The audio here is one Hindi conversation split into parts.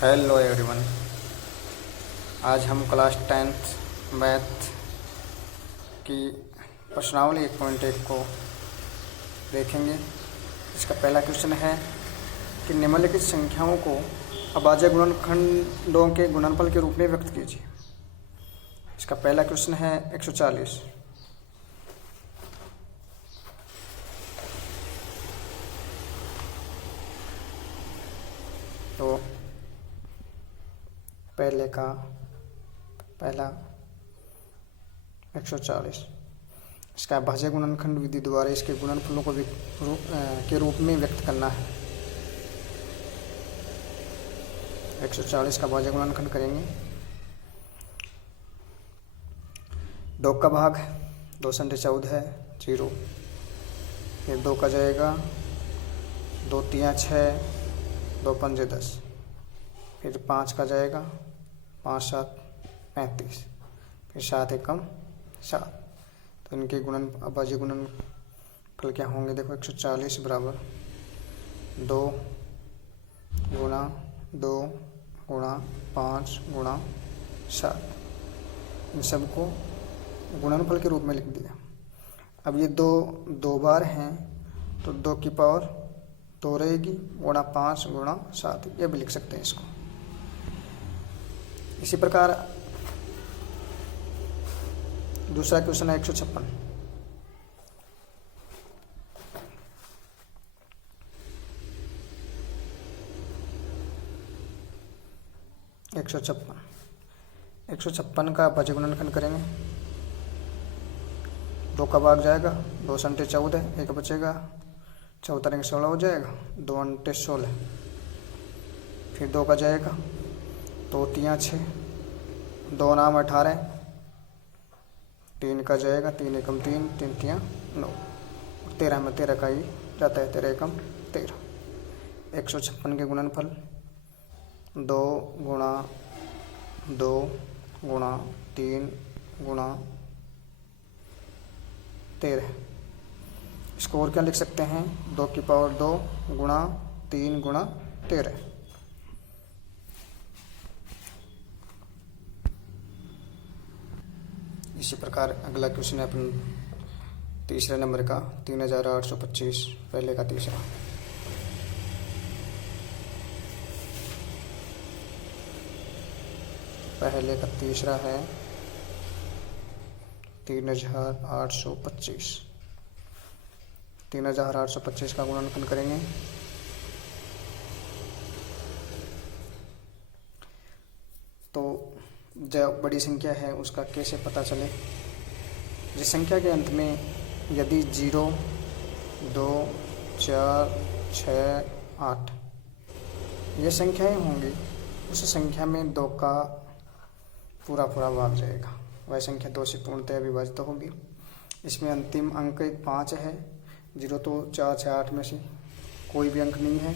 Hello everyone. आज हम क्लास 10th मैथ की प्रश्नावली 1.1 को देखेंगे। इसका पहला क्वेश्चन है कि निम्नलिखित संख्याओं को अभाज्य गुणनखंडों के गुणनफल के रूप में व्यक्त कीजिए। इसका पहला क्वेश्चन है 140। तो पहला 140 इसका अभाज्य गुणनखंड विधि द्वारा इसके गुणनफलों को के रूप में व्यक्त करना है। 140 का अभाज्य गुणनखंड करेंगे। 2 का भाग 2 संटे 14 है 0। फिर 2 का जाएगा 2 तियाँ 6, 2 पंजे 10। फिर 5 का जाएगा 5 7 35। फिर 7 एकम 7। तो इनके अभाज्य गुणनफल क्या होंगे? देखो 140 बराबर 2 गुणा 2 गुणा 5 गुणा 7। इन सबको गुणनफल के रूप में लिख दिया। अब ये दो बार हैं तो 2 की पावर 2 रहेगी गुणा 5 गुणा 7। ये भी लिख सकते हैं इसको। इसी प्रकार दूसरा क्वेश्चन है 156। एक सौ छप्पन का अभाज्य गुणनखंड करेंगे। 2 का भाग जाएगा 2 संटे 14, एक बचेगा 14 रंग 16 हो जाएगा, 2 अंटे 16। फिर 2 का जाएगा 2 तियाँ 6, 2 नाम 18। 3 का जाएगा 3 एकम 3, 3 तियाँ 9। 13 में 13 का ही जाता है, 13 एकम 13। 156 के गुणनफल 2 गुणा 2 गुणा 3 गुणा 13। इसको और क्या लिख सकते हैं? 2 की पावर 2 गुणा 3 गुणा 13। इसी प्रकार अगला क्वेश्चन है अपन तीसरे नंबर का 3825, पहले का तीसरा। पहले का तीसरा है 3825। 3825 का गुणनफल करेंगे। तो जो बड़ी संख्या है उसका कैसे पता चले? जिस संख्या के अंत में यदि 0 2 4 6 8 ये संख्याएं होंगी, उस संख्या में 2 का पूरा भाग जाएगा। वह संख्या 2 से पूर्णतः विभाजित होगी। इसमें अंतिम अंक 5 है। 0 तो 4 6 8 में से कोई भी अंक नहीं है,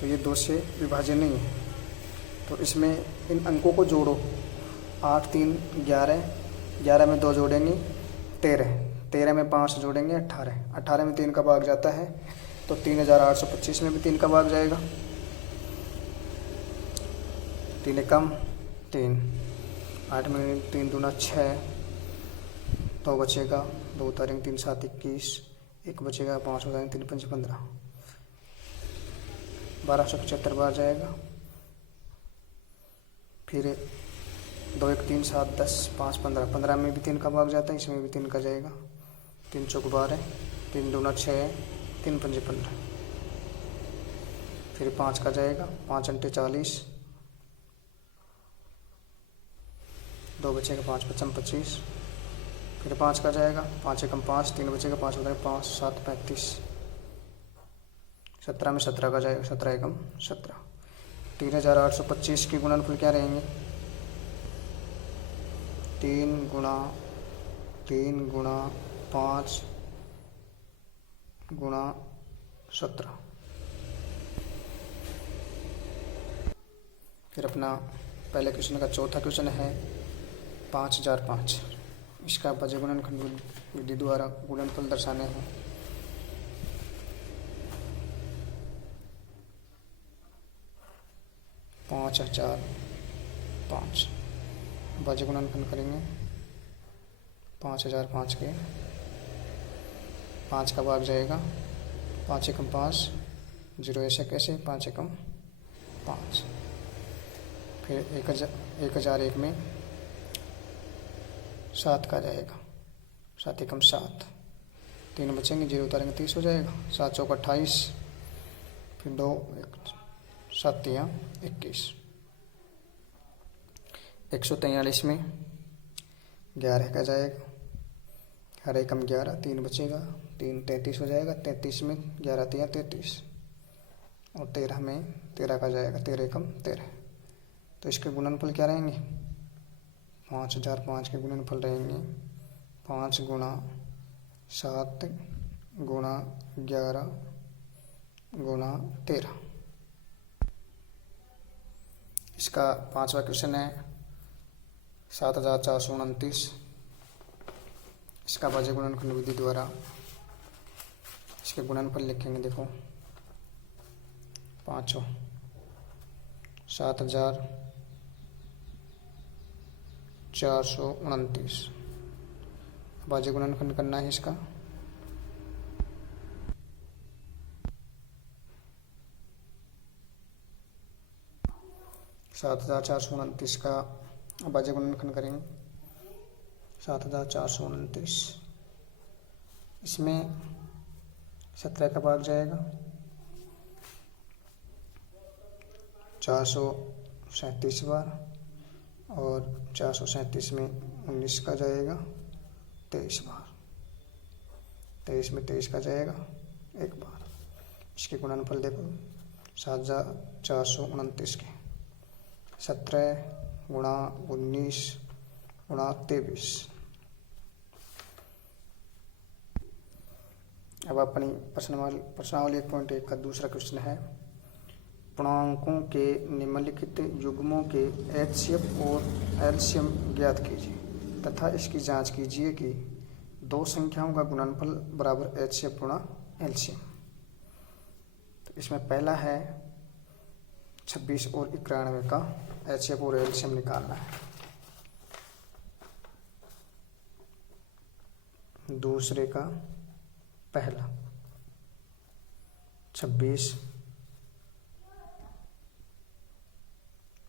तो ये 2 से विभाज्य नहीं है। तो इसमें इन अंकों को जोड़ो। 8 3 11, 11 में 2 जोड़ेंगे 13, 13 में 5 जोड़ेंगे 18, 18 में 3 का भाग जाता है। तो 3825 में भी 3 का भाग जाएगा। 3 एकम 3, 8 में 3 दूना 6, 2 बचेगा 2 तारेंगे 3 7 21, 1 बचेगा 5 उतारेंगे 3 5 15, 1275 बार जाएगा। फिर 2 1 3 7 10 5 15, 15 में भी 3 का भाग जाता है, इसमें भी 3 का जाएगा। 3 चौक 12, 3 दूना 6, 3 5 15। फिर 5 का जाएगा 5 अंटे 40, 2 बचेगा 5 5 25। फिर 5 का जाएगा 5 एकम 5, 3 बचेगा 5 उधर 5 7 35। 17 में 17 का जाएगा 17 एकम 17। 3825 के गुणनफल क्या रहेंगे? 3 गुणा 5 गुणा 17। फिर अपना पहले क्वेश्चन का चौथा क्वेश्चन है 5005। इसका अभाज्य गुणनखंड विधि द्वारा गुणनफल दर्शाने हैं। 5 5005। बाजी गुणनफल करेंगे 5005 के 5 का भाग जाएगा, 5 एकम 5, 0 ऐसे कैसे, 5 एकम 5। फिर 1001 में 7 का जाएगा, 7 एकम 7, 3 बचेंगे, 0 उतारेंगे 30 हो जाएगा, 7 चौक 28, फिर 2 7 तियाँ 21। 143 में 11 का जाएगा, हर एकम 11, 3 बचेगा, 3 33 हो जाएगा, 33 में 11 तियाँ 33, और 13 में 13 का जाएगा, 13 एकम 13। तो इसके गुणनफल क्या रहेंगे, 5005 के गुणनफल रहेंगे 5 गुणा 7 गुणा 11 गुणा 13। इसका 5वां क्वेश्चन है 7429। इसका बाजे गुणनखंड विधि द्वारा इसके गुणनफल लिखेंगे। देखो 5 7429 बाजे गुणनखंड करना है इसका। सात 7429 का बाजे गुणनखंड करेंगे 7429। इसमें 17 का भाग जाएगा, 437 बार, और 437 में 19 का जाएगा 23 बार, 23 में 23 का जाएगा 1 बार। इसके गुणनफल देखो 7429 के 17 गुणा 19 गुणा 23। अब अपनी प्रश्नावली 1.1 का दूसरा क्वेश्चन है, पूर्णांकों के निम्नलिखित युग्मों के एचसीएफ और एलसीएम ज्ञात कीजिए तथा इसकी जांच कीजिए कि दो संख्याओं का गुणनफल बराबर एचसीएफ गुणा एलसीएम। तो इसमें पहला है 26 और 91 का एचसीएफ और एलसीएम निकालना है। दूसरे का पहला 26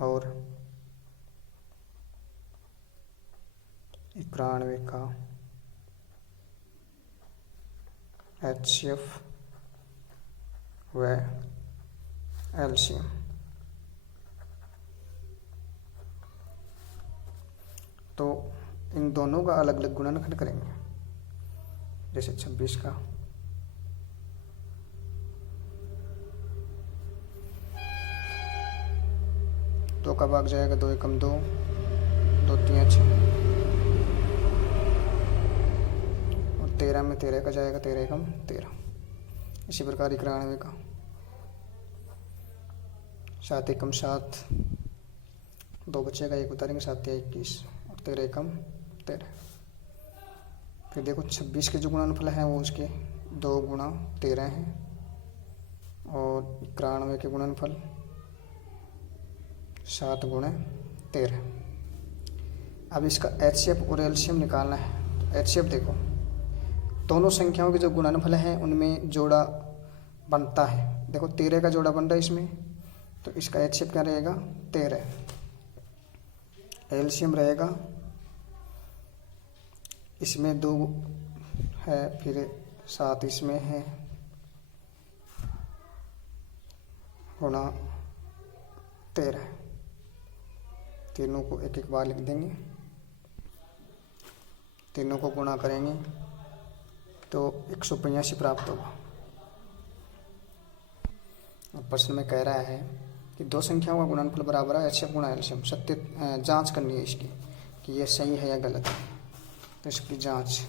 और 91 का एचसीएफ व एलसीएम। तो इन दोनों का अलग अलग गुणनखंड करेंगे। जैसे 26 का 2 का भाग जाएगा, 2 एकम 2, 2 तियाँ 6, और 13 में 13 का जाएगा, 13 एकम 13। इसी प्रकार 91 का 7 एकम 7, 2 बचेगा, 1 उतारेंगे, 7 तियाँ 21, और 13 एकम 13। फिर देखो 26 के जो गुणनफल हैं वो उसके 2 गुणा 13 हैं, और 91 के गुणनफल 7 गुणे 13। अब इसका एचसीएफ और एलसीएम निकालना है। तो एचसीएफ देखो, दोनों संख्याओं के जो गुणनफल हैं उनमें जोड़ा बनता है। देखो 13 का जोड़ा बन रहा है इसमें, तो इसका एचसीएफ क्या रहेगा 13। एलसीएम रहेगा, इसमें 2 है, फिर 7 इसमें है, गुणा 13। तीनों को एक एक बार लिख देंगे, तीनों को गुणा करेंगे तो 185 प्राप्त होगा। अब प्रश्न में कह रहा है कि दो संख्याओं का गुणनफल बराबर है एचसीएफ गुणा एलसीएम। सत्य जांच करनी है इसकी कि यह सही है या गलत है। तो इसकी जांच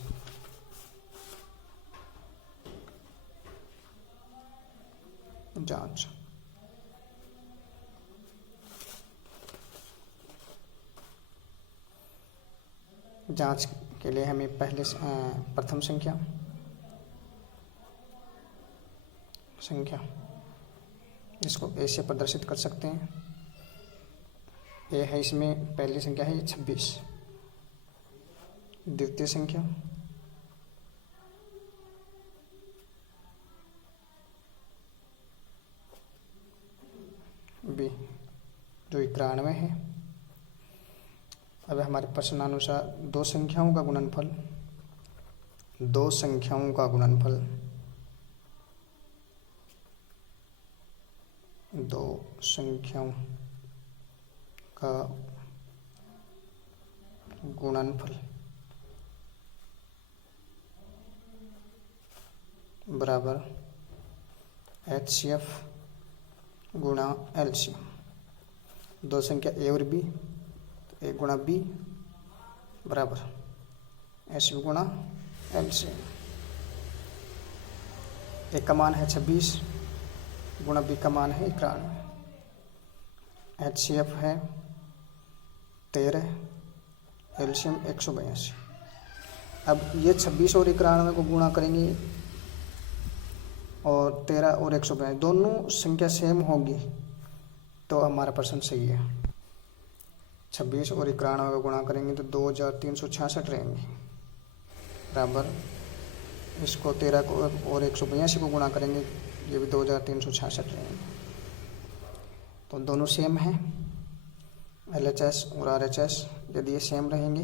जांच के लिए हमें पहले प्रथम संख्या जिसको ए से प्रदर्शित कर सकते हैं, ए है, इसमें पहली संख्या है 26, द्वितीय संख्या बी जो 91 है। अब हमारे प्रश्नानुसार दो संख्याओं का गुणनफल, दो संख्याओं का गुणनफल, दो संख्याओं का गुणनफल बराबर HCF गुणा LCM। दो संख्या ए और बी, तो ए गुणा बी बराबर HCF गुणा LCM। ए का मान है 26 गुणा बी का मान है 91, HCF है 13, LCM 182। अब ये 26 और 91 को गुणा करेंगे और 13 और 182 दोनों संख्या सेम होगी तो हमारा प्रश्न सही है। 26 और 91 को गुणा करेंगे तो 2366 रहेंगे बराबर, इसको 13 को और 182 को गुणा करेंगे, ये भी 2366 रहेंगे। तो दोनों सेम हैं, LHS और RHS, यदि ये सेम रहेंगे